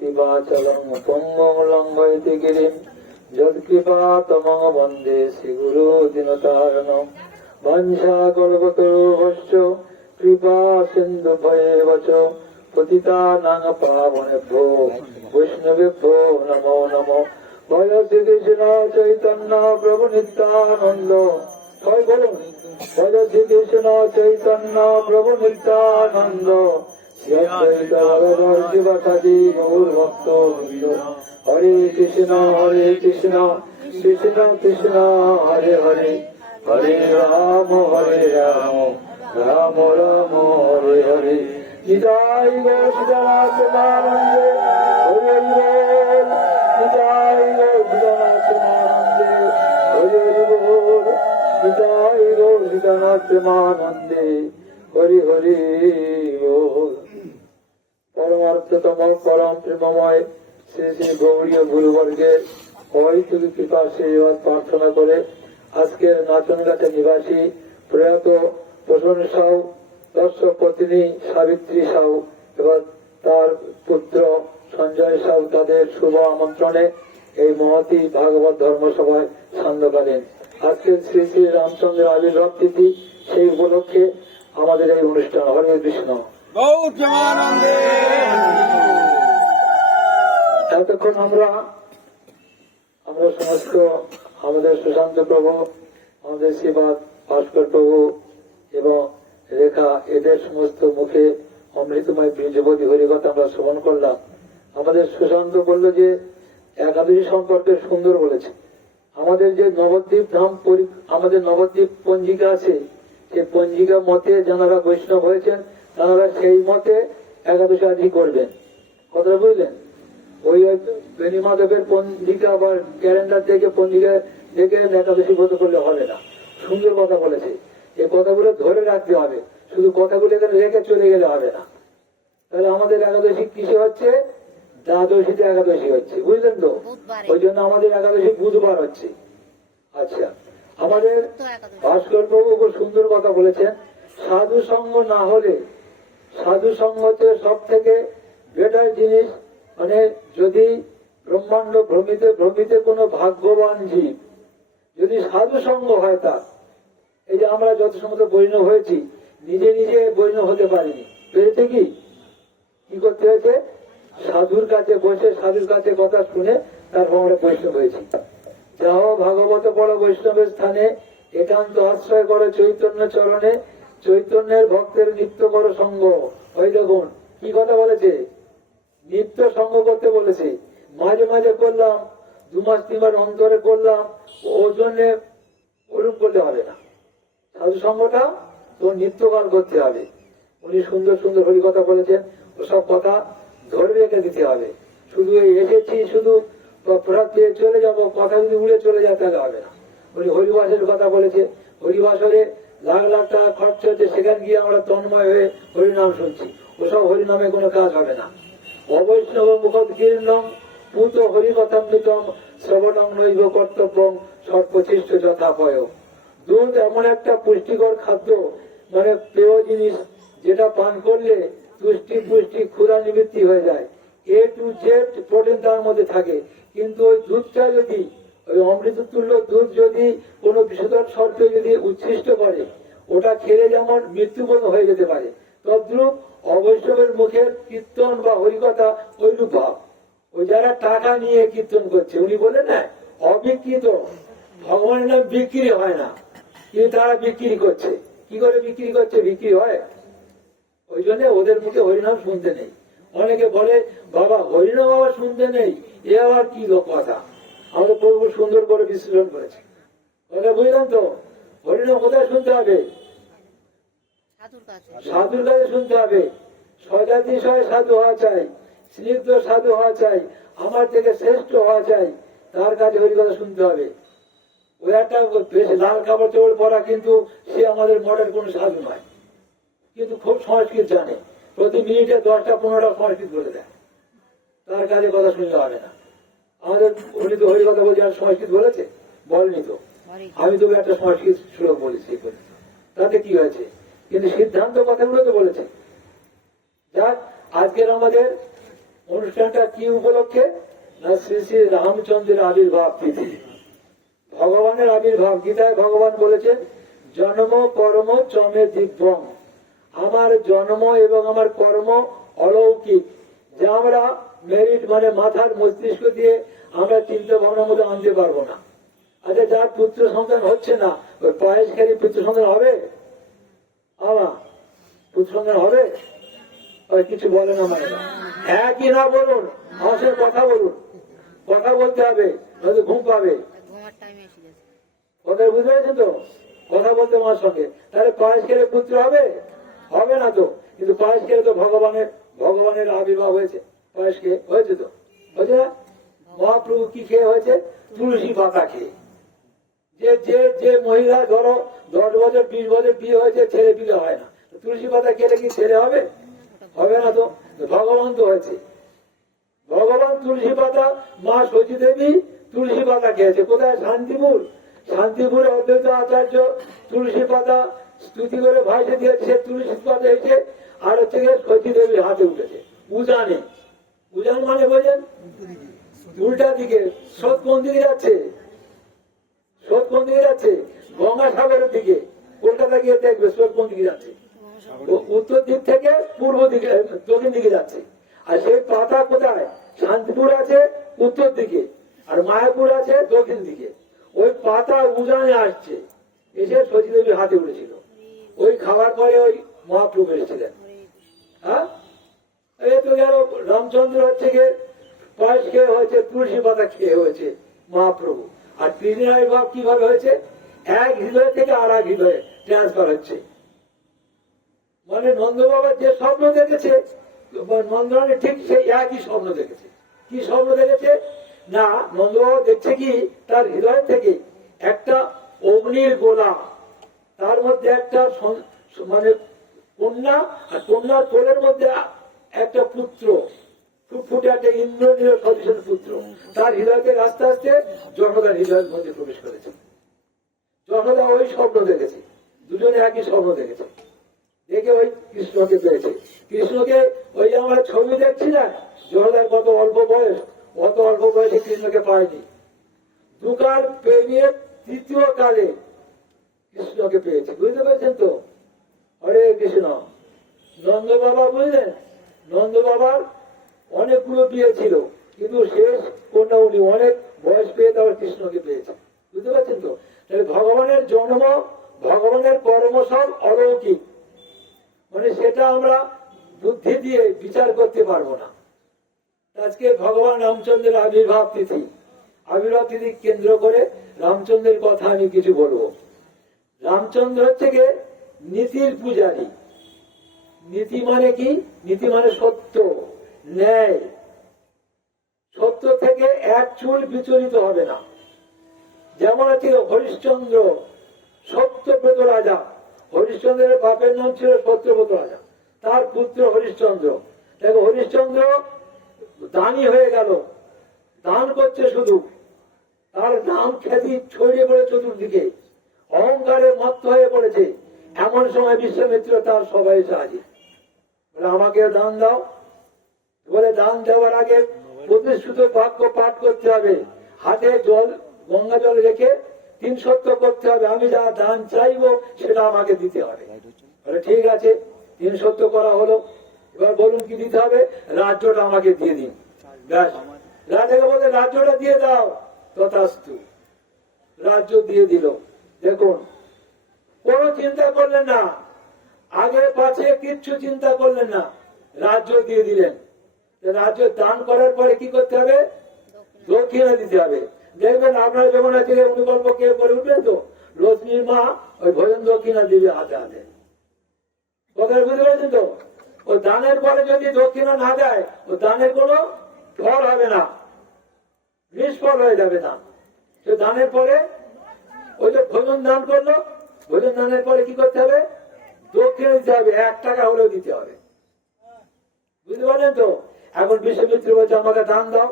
বাচলং পঙ্গং লঙ্ঘয়তি গিরিম যৎকৃপাতমং বন্দে শ্রীগুরু দীনতারিণং বাঞ্ছা কল্পতরুভ্যশ্চ কৃপা সিন্ধুভ্যেব চ পতিতানাং পাবনেভ্যো বৈষ্ণবেভ্যো নমো নমো। জয় শ্রীকৃষ্ণ চৈতন্য প্রভু নিত্যানন্দ। সবাই বলুন, জয় শ্রীকৃষ্ণ চৈতন্য প্রভু নিত্যানন্দ। শিবাসাদি গৌর ভক্ত হরে কৃষ্ণ কৃষ্ণ কৃষ্ণ হরে হরে, হরে রাম রাম রাম হরে হরে। নিতাই গৌর সীতানাথ প্রেমানন্দে হরি বল। নিতাই গৌর সীতানাথ প্রেমানন্দে হরি বল। নিতাই গৌর সীতানাথ প্রেমানন্দে হরি হরি বল। পরমার্থতম পরম প্রেমময় শ্রী শ্রী গৌরীয় গুরুবর্গের অহৈতুকী কৃপা আশীর্বাদ প্রার্থনা করে আজকের নাচনঘাটা নিবাসী প্রয়াত পোষণ সাউ, দর্শক পত্নী সাবিত্রী সাউ এবং তার পুত্র সঞ্জয় সাউ তাদের শুভ আমন্ত্রণে এই মহতী ভাগবত ধর্মসভায় সান্ধ্যকালীন আজকের শ্রী শ্রী রামচন্দ্র আবির্ভাব তিথি, সেই উপলক্ষে আমাদের এই অনুষ্ঠান। হরে কৃষ্ণ। এতক্ষণ আমরা সমস্ত আমাদের সুশান্ত প্রভু, আমাদের শিবাদ ভাস্কর প্রভু এবং রেখা, এদের সমস্ত মুখে অমৃতময় বীজবতী হরিকথা আমরা শ্রবণ করলাম। আমাদের সুশান্ত বলল যে একাদশী সম্পর্কে সুন্দর বলেছে। আমাদের যে নবদ্বীপ ধাম, আমাদের নবদ্বীপ পঞ্জিকা আছে, সেই পঞ্জিকা মতে যারা বৈষ্ণব হয়েছেন তারা সেই মতে একাদশী আদি করবেন। কথা বুঝলেন? ওই বেণীমাধবের পঞ্জিকা বা ক্যালেন্ডার থেকে পঞ্জিকা দেখে একাদশী ব্রত করলে হবে না। সুন্দর কথা বলেছে। এই কথাগুলো ধরে রাখতে হবে, শুধু কথাগুলো এখানে রেখে চলে গেলে হবে না। তাহলে আমাদের একাদশী কিসে হচ্ছে? দ্বাদশীতে একাদশী হচ্ছে, বুঝলেন তো? ওই জন্য আমাদের একাদশী বুধবার হচ্ছে। আচ্ছা, আমাদের ভাস্কর প্রভু খুব সুন্দর কথা বলেছেন। সাধু সঙ্গ না হলে, সাধু সঙ্গ হচ্ছে সব থেকে বেটার জিনিস। মানে যদি ব্রহ্মাণ্ড ভ্রমিতে কোনো ভাগ্যবান জীব যদি সাধু সঙ্গ হয় তার, এই যে আমরা যত সময় বৈষ্ণব হয়েছি, নিজে নিজে বৈষ্ণব হতে পারিনি, পেরেছে কি করতে হয়েছে? সাধুর কাছে বসে, সাধুর কাছে কথা শুনে তারপর আমরা বৈষ্ণব হয়েছি। যাও ভাগবত পড়ো বৈষ্ণবের স্থানে, একান্ত আশ্রয় করো চৈতন্য চরণে, চৈতন্যের ভক্তের নিত্য করো সঙ্গ। ওই দেখুন কি কথা বলেছে, নিত্য সঙ্গ করতে বলেছে। মাঝে মাঝে করলাম, 2 মাস 3 মাস অন্তরে করলাম, ওর জন্য ওরূপ করলে হবে না। সাধু সঙ্গটা তোর নিত্যকাল করতে হবে। উনি সুন্দর সুন্দর হরি কথা বলেছেন, ওসব কথা ধরে রেখে দিতে হবে। শুধু এসেছি, শুধু প্রসাদ পেয়ে চলে যাবো, কথা যদি উড়ে চলে যায় তাহলে হবে না। উনি হরিবাসের কথা বলেছে, হরিবাসরে লাখ লাখ টাকা খরচ হচ্ছে, সেখানে গিয়ে আমরা তন্ময় হয়ে হরিনাম শুনছি, ওসব হরিনামে কোনো কাজ হবে না। অবৈষ্ণব মুখত কীর্ণম পুত হরিকথামৃতম শ্রবণং নৈব কর্তব্যং সর্বচিষ্ট যথাপয়। দুধ এমন একটা পুষ্টিকর খাদ্য, মানে প্রিয় জিনিস, যেটা পান করলে পুষ্টি ক্ষুধা নিবৃত্তি হয়ে যায়। A to Z প্রোটিন তার মধ্যে থাকে। কিন্তু ওই দুধটা যদি, ওই অমৃত তুল্য দুধ যদি কোনো বিষধর সর্পে যদি উচ্ছিষ্ট করে, ওটা খেলে যেমন মৃত্যুপূর্ণ হয়ে যেতে পারে, তদ্রূপ অবৈষ্ণবের মুখের কীর্তন বা হরিকথা ওইরূপ ভাব। ওই যারা টাকা নিয়ে কীর্তন করছে, উনি বলেন না অবিকৃত, ভগবানের নাম বিক্রি হয় না, কিন্তু তারা বিক্রি করছে। কি করে বিক্রি করছে? বিক্রি হয়। ওই জন্য ওদের মুখে হরিনাম শুনতে নেই। অনেকে বলে বাবা হরিনাম আবার শুনতে নেই, এ আবার কি কথা? আমাদের প্রভু সুন্দর করে বিশ্লেষণ করেছে। বুঝলাম তো? হরিনাম কোথায় শুনতে হবে? সাধুর কাছে শুনতে হবে। স্বজাতি সাধু হওয়া চাই, স্নিগ্ধ সাধু হওয়া চাই, আমার থেকে শ্রেষ্ঠ হওয়া চাই, তার কাছে হরিকথা শুনতে হবে। ওই একটা বেশ লাল কাপড় চোপড় পরা, কিন্তু সে আমাদের মডেল কোন সাধু নয়, কিন্তু খুব সংস্কৃত জানে, প্রতি মিনিটে 10টা 15টা সংস্কৃত বলে দেয়, তার কাছে কথা শুনতে হবে না। আমাদের উনি তো হরিকথা বলছে, আর সংস্কৃত বলেছে? বলেনি তো। আমি তবে একটা সংস্কৃত শ্লোক বলেছি, তাতে কি হয়েছে? কিন্তু সিদ্ধান্ত কথাগুলো তো বলেছে। যাক, আজকের আমাদের অনুষ্ঠানটা কি উপলক্ষে? না শ্রী শ্রী রামচন্দ্রের আবির্ভাব তিথি। ভগবানের আবির্ভাব, গীতায় ভগবান বলেছেন জন্ম কর্ম চমে দিব্যং, আমার জন্ম এবং আমার কর্ম অলৌকিক, যে আমরা মেরিট মানে মাথার মস্তিষ্ক দিয়ে আমরা চিন্তা ভাবনার মধ্যে আনতে পারবো না। আচ্ছা, যার পুত্র সন্তান হচ্ছে না, ওই পায়েসকারী পুত্র সন্তান হবে? পুত্র সন্তান হবে? ওই কিছু বলেন আমার, হ্যাঁ কি না বলুন, আমার সঙ্গে কথা বলুন, কথা বলতে হবে, নয়তো ঘুম পাবে। কথা বুঝতে পেরেছেন তো? কথা বলতে আমার সঙ্গে। তাহলে পায়েস খেলে পুত্র হবে? হবে না তো। কিন্তু পায়েস খেলে তো ভগবানের আবির্ভাব হয়েছে। পায়েস খেয়ে হয়েছে তো, হয়েছে না? মহাপ্রভু কি খেয়ে হয়েছে? তুলসী পাতা খেয়ে। যে মহিলা ধরো 10 বছর 20 বছর বিয়ে হয়েছে, ছেলে পিলে হয় না, তুলসী পাতা খেলে কি ছেলে হবে? হবে না তো। ভগবান তো হয়েছে, ভগবান তুলসী পাতা, মা সতী দেবী তুলসী পাতা খেয়েছে। কোথায়? শান্তিপুরে অদ্বৈত আচার্য তুলসী পাতা স্তুতি করে ভাইসে দিয়েছে, তুলসী পাতা এসে আর হচ্ছে সতী দেবীর হাতে উঠেছে উজানে। উজান মানে বোঝেন? উল্টা দিকে। স্রোত কোন দিকে যাচ্ছে? স্রোত কোন দিকে যাচ্ছে? গঙ্গাসাগরের দিকে। কলকাতা গিয়ে দেখবে স্রোত কোন দিকে যাচ্ছে। উত্তর দিক থেকে পূর্ব দিকে, দক্ষিণ দিকে যাচ্ছে। আর সেই পাতা কোথায়? শান্তিপুর আছে উত্তর দিকে, আর মায়াপুর আছে দক্ষিণ দিকে। ওই পাতা উজানে আসছে, এসে সতীদেবীর হাতে উঠেছিল। ওই খাওয়ার পরে ওই মহাপ্রভু এসেছিলেন। হ্যাঁ, এই তো গেল। রামচন্দ্র হচ্ছে গিয়ে পায়েস খেয়ে হয়েছে, তুলসী পাতা খেয়ে হয়েছে মহাপ্রভু। আর তিনি আবির্ভাব কিভাবে হয়েছে? এক হৃদয় থেকে আর এক হৃদয়ে ট্রান্সফার হচ্ছে। মানে নন্দ বাবা যে স্বপ্ন দেখেছে, নন্দরানী ঠিক সেই একই স্বপ্ন দেখেছে। কি স্বপ্ন দেখেছে? না, নন্দ বাবা দেখছে কি, তার হৃদয় থেকে একটা অগ্নির গোলা, তার মধ্যে একটা মানে কন্যা, আর কন্যার কোলের মধ্যে একটা পুত্র, ফুটফুটে একটা ইন্দ্রনীল সদৃশ পুত্র, তার হৃদয় থেকে আস্তে আস্তে যশোদার হৃদয়ের মধ্যে প্রবেশ করেছে। যশোদা ওই স্বপ্ন দেখেছে, দুজনে একই স্বপ্ন দেখেছে, দেখে ওই কৃষ্ণকে পেয়েছে। কৃষ্ণকে ওই যে আমরা ছবি দেখছি না, যশোদার কত অল্প বয়স, অত অল্প বয়সে কৃষ্ণকে পায়নি। দুকাল পেরিয়ে তৃতীয় কালে কৃষ্ণকে পেয়েছে। বুঝতে পেরেছেন তো? হরে কৃষ্ণ। নন্দ বাবা বুঝলেন, নন্দ বাবার অনেকগুলো বিয়ে ছিল, কিন্তু শেষ কোনটা উনি অনেক বয়স পেয়ে তারপর কৃষ্ণকে পেয়েছে। বুঝতে পারছেন তো? তাহলে ভগবানের জন্ম, ভগবানের কর্ম সব অলৌকিক, মানে সেটা আমরা বুদ্ধি দিয়ে বিচার করতে পারবো না। আজকে ভগবান রামচন্দ্রের আবির্ভাব তিথি, আবির্ভাব তিথি কেন্দ্র করে রামচন্দ্রের কথা আমি কিছু বলবো। রামচন্দ্র হচ্ছে গিয়ে নীতির পূজারী। নীতি মানে কি? নীতি মানে সত্য, ন্যায়। সত্য থেকে এক চুল বিচলিত হবে না। যেমন আছে হরিশ্চন্দ্র, সত্যব্রত রাজা। হরিশ্চন্দ্রের বাপের নাম ছিল সত্যব্রত রাজা, তার পুত্র হরিশ্চন্দ্র। দেখো, হরিশ্চন্দ্র দানী হয়ে গেল, দান করছে শুধু, তার নাম খ্যাতি ছড়িয়ে পড়ে চতুর্দিকে, অহংকারে মত্ত হয়ে পড়েছে। এমন সময় বিশ্বামিত্র তার সবাই এসে হাজির, বলে আমাকে দান দাও। বলে দান দেওয়ার আগে প্রতিশ্রুত বাক্য পাঠ করতে হবে, হাতে জল, গঙ্গা জল রেখে 3 সত্য করতে হবে, আমি যা দান চাইবো সেটা আমাকে দিতে হবে। বলে ঠিক আছে, 3 সত্য করা হলো। এবার বলুন কি দিতে হবে? রাজ্যটা আমাকে দিয়ে দিন। ব্যাস, রাজাকে বলে রাজ্যটা দিয়ে দাও। তথাস্তু, রাজ্য দিয়ে দিল। দেখুন, কোন চিন্তা করলেন না, আগে পাছে কিচ্ছু চিন্তা করলেন না, রাজ্য দিয়ে দিলেন। রাজ্য দান করার পরে কি করতে হবে? দক্ষিণা দিতে হবে। দেখবেন আপনারা যখন আছে অনুকল্প কেউ করে উঠবেন তো রশ্মির মা ওই ভোজন দক্ষিণা দিবে হাতে হাতে। কথা বুঝতে পারছেন তো? ও দানের পরে যদি দক্ষিণা না দেয়, ও দানের কোনো ফল হবে না, নিষ্ফল হয়ে যাবে না। সে দানের পরে ওই যে ভোজন দান করলো, ভোজন দানের পরে কি করতে হবে? দক্ষিণা দিতে হবে, 1 টাকা হলেও দিতে হবে। বুঝতে পারলেন তো? এখন বিশ্বামিত্র বলছে আমাকে দান দাও,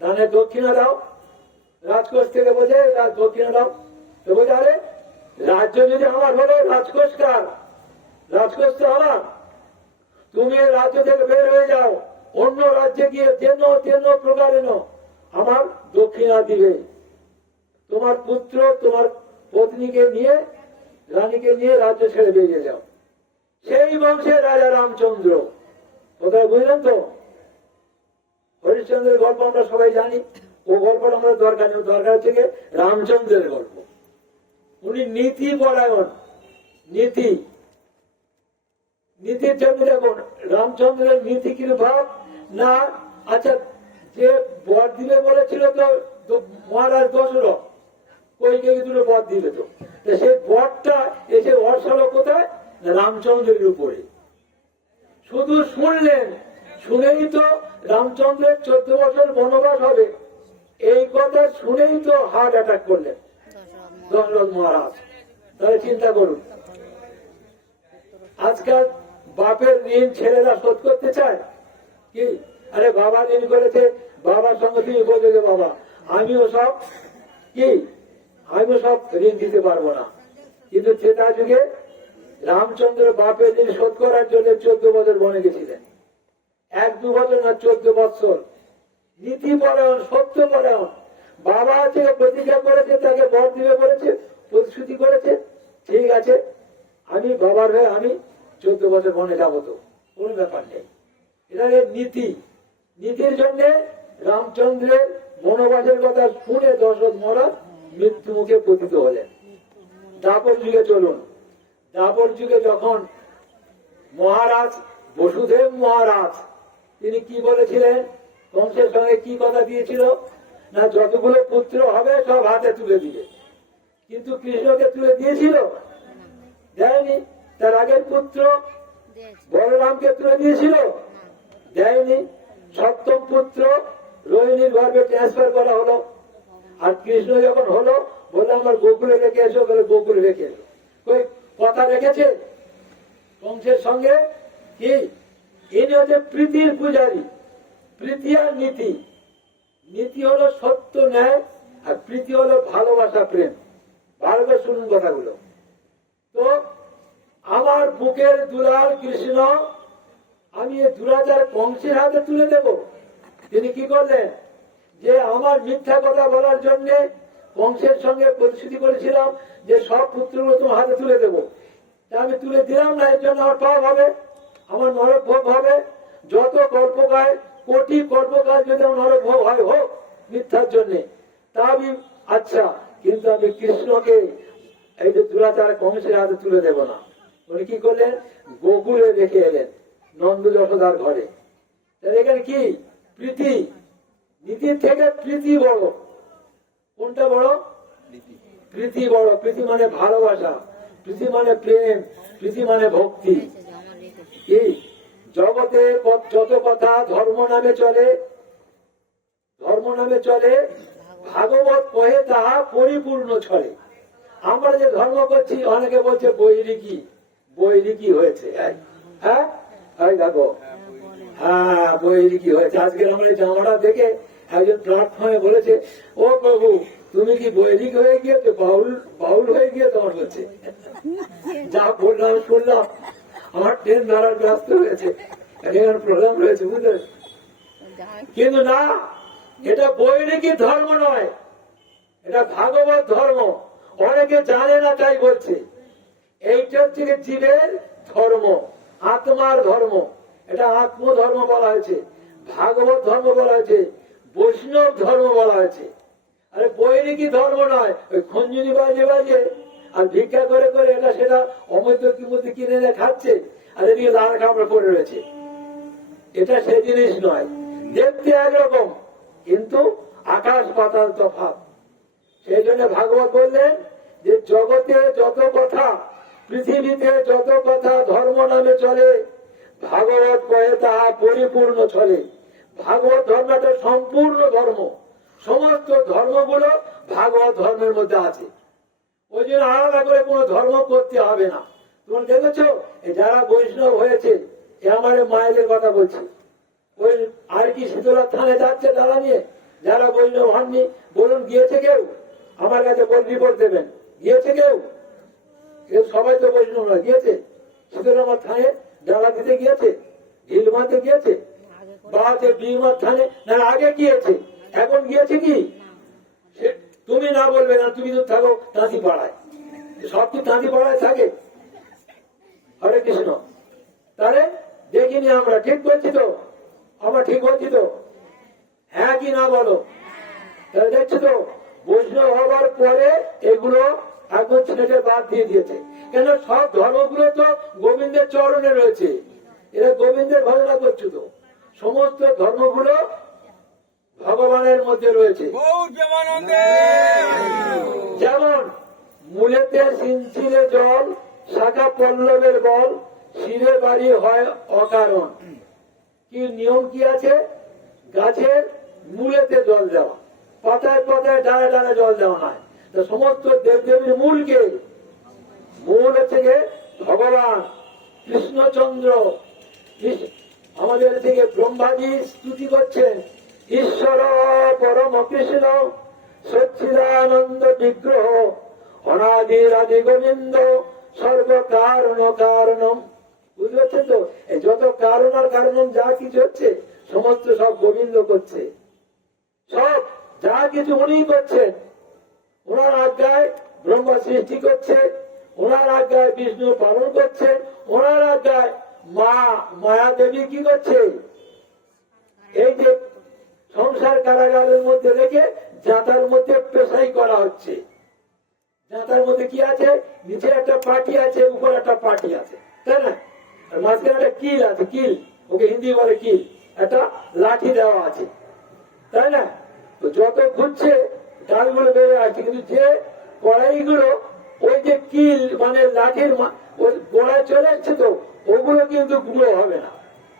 দানের দক্ষিণা দাও। রাজকোষ থেকে বোঝে দক্ষিণা দাও। তো বোঝে আরে রাজ্য যদি আমার হলো, রাজকোষ কার? রাজকোষ তো আমার। তুমি রাজ্য থেকে বের হয়ে যাও, অন্য রাজ্যে গিয়ে তেন তেন প্রকারেণ আমার দক্ষিণা দিবে। তোমার পুত্র তোমার পত্নীকে নিয়ে, রানীকে নিয়ে রাজ্য ছেড়ে বেরিয়ে যাও। সেই বংশের রাজা রামচন্দ্র। কোথায় বুঝলেন তো? হরিশ্চন্দ্রের গল্প আমরা সবাই জানি, ও গল্পটা আমরা দরকার নেই, দরকার হচ্ছে গিয়ে রামচন্দ্রের গল্প। উনি নীতি পরায়ণ, নীতি, নীতির জন্য দেখুন রামচন্দ্রের নীতি কি ভাব না। আচ্ছা, যে বর দিবে বলেছিল তো মহারাজ দশরথ, কইকে দুটো বর দিবে, তো সেই বরটা এসে অর্ষল কোথায়? রামচন্দ্রের উপরে। শুধু শুনলেন, শুনেই তো রামচন্দ্রের 14 বছর বনবাস হবে, এই কথা শুনেই তো হার্ট অ্যাটাক করলেন দশরথ মহারাজ। তাহলে চিন্তা করুন, আজকাল বাপের ঋণ ছেলেরা শোধ করতে চায় কি? আরে বাবা ঋণ করেছে, বাবার সঙ্গে তুমি বলবে যে বাবা আমিও সব কি, আমিও সব ঋণ দিতে পারবো না। কিন্তু ত্রেতা যুগে রামচন্দ্র বাপের ঋণ শোধ করার জন্য 14 বছর বনে গেছিলেন। 1-2 বছর না, 14 বছর। নীতি পরায়ণ, সত্য পরায়ণ। বাবা থেকে প্রতিজ্ঞা করেছে, তাকে বর দিবে বলেছে, প্রতিশ্রুতি করেছে, ঠিক আছে আমি বাবার হয়ে আমি 14 বছর বনে যাবো, তো কোনো ব্যাপার নেই। এটা নীতি। নীতির জন্য রামচন্দ্রের বনবাসের কথা শুনে দশরথ মহারাজ মৃত্যু মুখে পতিত হলেন। দাপর যুগে চলুন, দাপর যুগে যখন মহারাজ বসুদেব মহারাজ তিনি কি বলেছিলেন, কংসের সঙ্গে কি কথা দিয়েছিল না, যতগুলো পুত্র হবে সব হাতে তুলে দিবে। কিন্তু কৃষ্ণকে তুলে দিয়েছিল? দেয়নি। তার আগের পুত্র বলরামকে তুলে দিয়েছিল? দেয়নি। সপ্তম পুত্র রোহিণীর গর্ভে ট্রান্সফার করা হলো। আর কৃষ্ণ যখন হলো, বলে আমার গোকুলে রেখে এসো, বলে গোকুলে রেখে এসো। কই কথা রেখেছে কংসের সঙ্গে? কি ইনি হচ্ছে প্রীতির পূজারী। প্রীতি আর নীতি, নীতি হলো সত্য ন্যায়, আর প্রীতি হলো ভালোবাসা, প্রেম। ভালোবাসা শুনুন কথাগুলো। তো আমার বুকের দুলাল কৃষ্ণ আমি এই দুরাচার কংসের হাতে তুলে দেব? তিনি কি করলেন, যে আমার মিথ্যা কথা বলার জন্য কংসের সঙ্গে প্রতিশ্রুতি করেছিলাম যে সব পুত্রগুলো তোমার হাতে তুলে দেব, তা আমি তুলে দিলাম না। এর জন্য আমার পাপ হবে, আমার নরক ভোগ হবে। যত কল্পকায়, কোটি কল্পকায় যদি আমার নরক ভোগ হয় হোক মিথ্যার জন্য, তা আমি আচ্ছা, কিন্তু আমি কৃষ্ণকে এই যে দুরাচার কংসের হাতে তুলে দেব না। উনি কি করলেন, গোকুলে রেখে এলেন, নন্দ যশোদার ঘরে। এখানে কি প্রীতি, নীতির থেকে প্রীতি বড়। কোনটা বড়? প্রীতি বড়। প্রীতি মানে ভালোবাসা, প্রীতি মানে প্রেম, প্রীতি মানে ভক্তি। কি জগতে যত কথা ধর্ম নামে চলে, ধর্ম নামে চলে, ভাগবত কহে তাহা পরিপূর্ণ ছলে। আমরা যে ধর্ম করছি, অনেকে বলছে বৈরিকি, বৈরিকি হয়েছে। হ্যাঁ দেখো, হ্যাঁ বৈরিকি হয়েছে। আজকে আমরা জামাটা দেখে একজন প্ল্যাটফর্মে বলেছে, ও প্রভু তুমি কি বৈরিক হয়ে গিয়েছো, বাউল হয়ে গিয়ে তোমার বলছে। যা বললাম শুনলাম, আমার ট্রেন ধরার ব্যস্ত হয়েছে, প্রোগ্রাম রয়েছে, বুঝলে। কিন্তু না, এটা বৈরিকি ধর্ম নয়, এটা ভাগবত ধর্ম। অনেকে জানে না তাই বলছে। এইটা হচ্ছে জীবের ধর্ম, আত্মার ধর্ম। এটা আত্মধর্ম বলা হয়েছে, ভাগবত ধর্ম বলা হয়েছে, বৈষ্ণব ধর্ম বলা হয়েছে। আরে বৈরিকি ধর্ম নয়, ওই খঞ্জনি বাজে বাজে আর ভিক্ষা করে করে এটা সেটা অমৃত কিমতি কিনে এনে খাচ্ছে, আর এদিকে লাল কাপড় পরে রয়েছে। এটা সে জিনিস নয়। দেখতে একরকম, কিন্তু আকাশ পাতাল তফাৎ। সেই জন্য ভাগবত বললেন যে জগতে যত কথা, পৃথিবীতে যত কথা ধর্ম নামে চলে, ভাগবত কয়ে তাহা পরিপূর্ণ চলে। ভাগবত ধর্মটা সম্পূর্ণ ধর্ম। সমস্ত ধর্মগুলো ভাগবত ধর্মের মধ্যে আছে। ওই জন্য আলাদা করে কোনো ধর্ম করতে হবে না। তোমরা দেখেছো যারা বৈষ্ণব হয়েছে, আমার মায়েদের কথা বলছি, ওই আর কি শীতলা থানে যাচ্ছে ডালা নিয়ে, যারা বৈষ্ণব হননি বলুন, গিয়েছে কেউ? আমার কাছে রিপোর্ট দেবেন, গিয়েছে কেউ? সবাই তো বৈষ্ণব নয়, গিয়েছে? শীতলা থানে ডালা দিতে গিয়েছে, ঢিল মারতে গিয়েছে? বা যে বিমার থানে না আগে গিয়েছে, এখন গিয়েছে কি তুমি না বলবে না, তুমি তো থাকো তাঁতি পাড়ায়, সব কি তাঁতি পাড়ায় থাকে? হরে কৃষ্ণ। তাহলে দেখিনি আমরা, ঠিক বলছি তো? আমরা ঠিক বলছি তো? হ্যাঁ কি না বলো? তাহলে দেখছো তো বৈষ্ণব হবার পরে এগুলো এখন ছেলেকে বাদ দিয়ে দিয়েছে। কেন? সব ধর্মগুলো তো গোবিন্দের চরণে রয়েছে, এরা গোবিন্দের ভজনা করছে তো। সমস্ত ধর্মগুলো ভগবানের মধ্যে রয়েছে। যেমন মূলেতে সিনচিলে জল, শাখা পল্লবের বল, শিরে বাড়ি হয় অকারণ। কি নিয়ম কি আছে? গাছের মূলেতে জল দেওয়া, পাতায় পাতায় ডালে ডালে জল দেওয়া নয়। তো সমস্ত দেবদেবীর মূলকে, মূল হচ্ছে ভগবান কৃষ্ণচন্দ্র। আমাদের থেকে ব্রহ্মাজি স্তুতি করছেন, ঈশ্বর পরম কৃষ্ণ সচ্চিদানন্দ বিগ্রহ, অনাদির আদি গোবিন্দ সর্বকারণ কারণম। বুঝতে পারছেন তো? এই যত কারণ আর কারণ যা কিছু হচ্ছে সমস্ত সব গোবিন্দ করছে, সব যা কিছু উনি করছেন। ওনার আজ্ঞায় ব্রহ্মা সৃষ্টি করছে, ওনার আজ্ঞায় বিষ্ণু পালন করছেন, ওনার আজ্ঞায় মায়া দেবী কি করছে? এই যে সংসার কারাগারের মধ্যে রেখে জাতার মধ্যে পেশাই করা হচ্ছে। জাতার মধ্যে কি আছে? নিচে একটা পাটি আছে, উপর একটা পাটি আছে, তাই না? আর মাঝখানে একটা কিল আছে, কিল, ওকে হিন্দি বলে কিল, একটা লাঠি দেওয়া আছে, তাই না? তো যত ঘুরছে ডালগুলো বেড়ে আসছে, কিন্তু যে কড়াইগুলো ওই যে কিল মানে লাঠির গোড়ায় চলে এসছে, তো ওগুলো কিন্তু গুঁড়ো হবে না,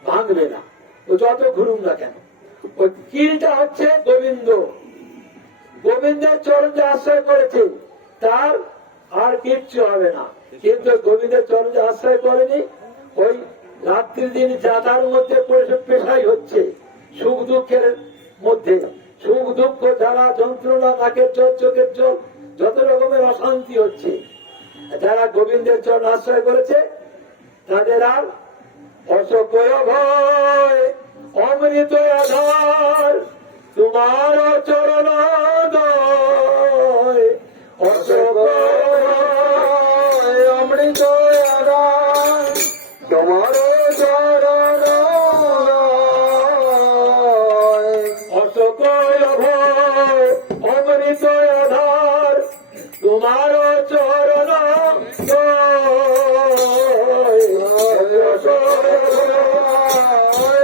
ভাঙবে না, ও যত ঘুরুন না কেন। ওই কিলটা হচ্ছে গোবিন্দ, গোবিন্দের চরণ যে আশ্রয় করেছে তার আর কিচ্ছু হবে না। কিন্তু গোবিন্দের চরণ যে আশ্রয় করেনি, ওই রাত্রির দিন যাতার মধ্যে পেশাই হচ্ছে, সুখ দুঃখের মধ্যে, সুখ দুঃখ যারা যন্ত্রণা, নাকের জল, চোখের জল, যত রকমের অশান্তি হচ্ছে। যারা গোবিন্দের চরণ আশ্রয় করেছে তাদের আর অসকয় ভয়, অমৃত আধার তোমার চরণ